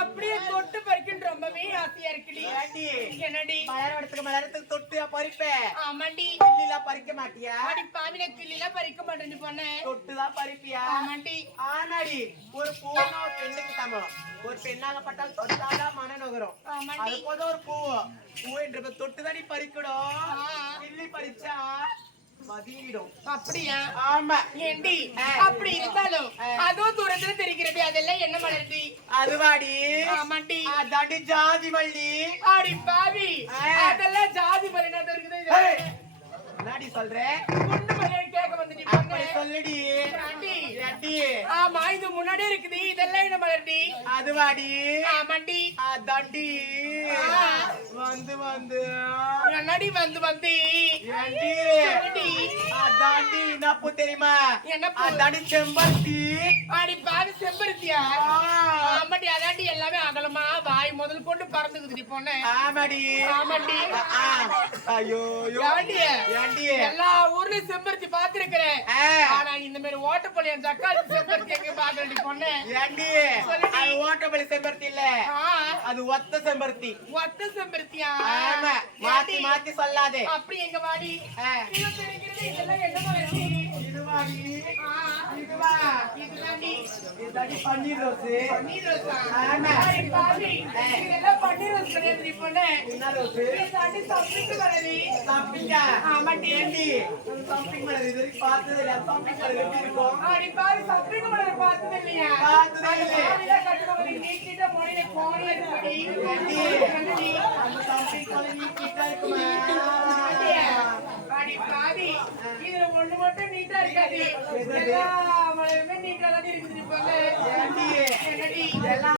அப்படியே தொட்டு பறிக்கின்ற ரொம்பவே ஆசையா இருக்குடி. என்னடி மலரத்துக்கு தொட்டு பறிப்பேன். ஆமாண்டி. கிள்ளிலாம் பறிக்க மாட்டியா? அடி பாவில கிள்ளிலாம் பறிக்க மாட்டேன்னு போனேன். தொட்டுதான் பறிப்பியா? ஆமாண்டி. ஆனாடி ஒரு பூனா ஒரு பெண்ணுக்கு சமம். ஒரு பெண்ணாகப்பட்டால் தொட்டாதான் மன நுகரும். அது போல ஒரு பூ என்ற தொட்டுதானி பறிக்கணும். கிள்ளி பறிச்சா மதியிடும். அப்படியா? ஆமா. ஏண்டி அப்படி இருந்தாலும் அதோ தூரத்துல தெரிகிறது அதெல்லாம் என்ன மலர்டி? அதுவாடி. ஆமாண்டி. அதாண்டி ஜாதி மல்லி. அடி பாவி அதெல்லாம் ஜாதி மல்லி தான் இருக்குது. என்னடி சொல்ற? பொண்ணு மல்லி கேட்க வந்துடி. அப்படி சொல்லுடி. அடி ஆமா இது முன்னாடியே இருக்குது. இதெல்லாம் என்ன மலர்டி? அதுவாடி. ஆமாண்டி. அதாண்டி வந்து வந்து என்னடி வந்து வந்து அதாண்டி என்ன பூ தெரியுமா? என்ன பூ? அதாண்டி செம்பருத்தி. அடி பாவி செம்பருத்தியா? ஆமாண்டி. அதாண்டி எல்லாமே அகலமா வாய் முதல் கொண்டு பறந்துக்குதுடி பொண்ணு. ஆமாடி. ஆமாண்டி. ஐயோ எல்லா ஊர்லயும் செம்பருத்தி பாத்துருக்கிறேன். ஆனா இந்த மாதிரி ஓட்டப்பள்ளியன் தக்காளி செம்பருத்தி எங்க பாக்குறடி பொண்ணு? அது ஓட்டப்பள்ளி செம்பருத்தி இல்ல, அது ஒத்த செம்பருத்தி. ஒத்த செம்பருத்தியா? ஆமா. மாத்தி மாத்தி சொல்லாதே. அப்படி எங்க வாடி இதெல்லாம் என்ன மாதிரி? இதுவாடி. இதுவா? இதுலாண்டி. இதுதாண்டி பன்னீர் ரோஸ். பன்னீர் ரோஸா? ஆமா. பாவி இதெல்லாம் பன்னீர் ரோஸ் கிடையாது பொண்ணு. என்ன ரோஸ்? இதுதாண்டி சம்திங் வரடி. சம்திங்கா? ஆமாண்டி. சம்திங் மலர் இது வரைக்கும் பார்த்தது இல்ல. சம்திங் மலர் எப்படி இருக்கும்? அடி பாவி சம்திங் மலர் பார்த்தது இல்லையா? பார்த்ததே இல்ல. பாவில கட்டுறவங்க நீட்டிட்ட மொழியில கோணி இருக்குடி. அந்த சம்திங் மலர் நீட்டா இருக்குமா? அடி பாவி இதுல ஒண்ணு மட்டும் நீட்டா இருக்காது. எல்லா மலருமே நீட்டா தான் இருக்குது. என்னடி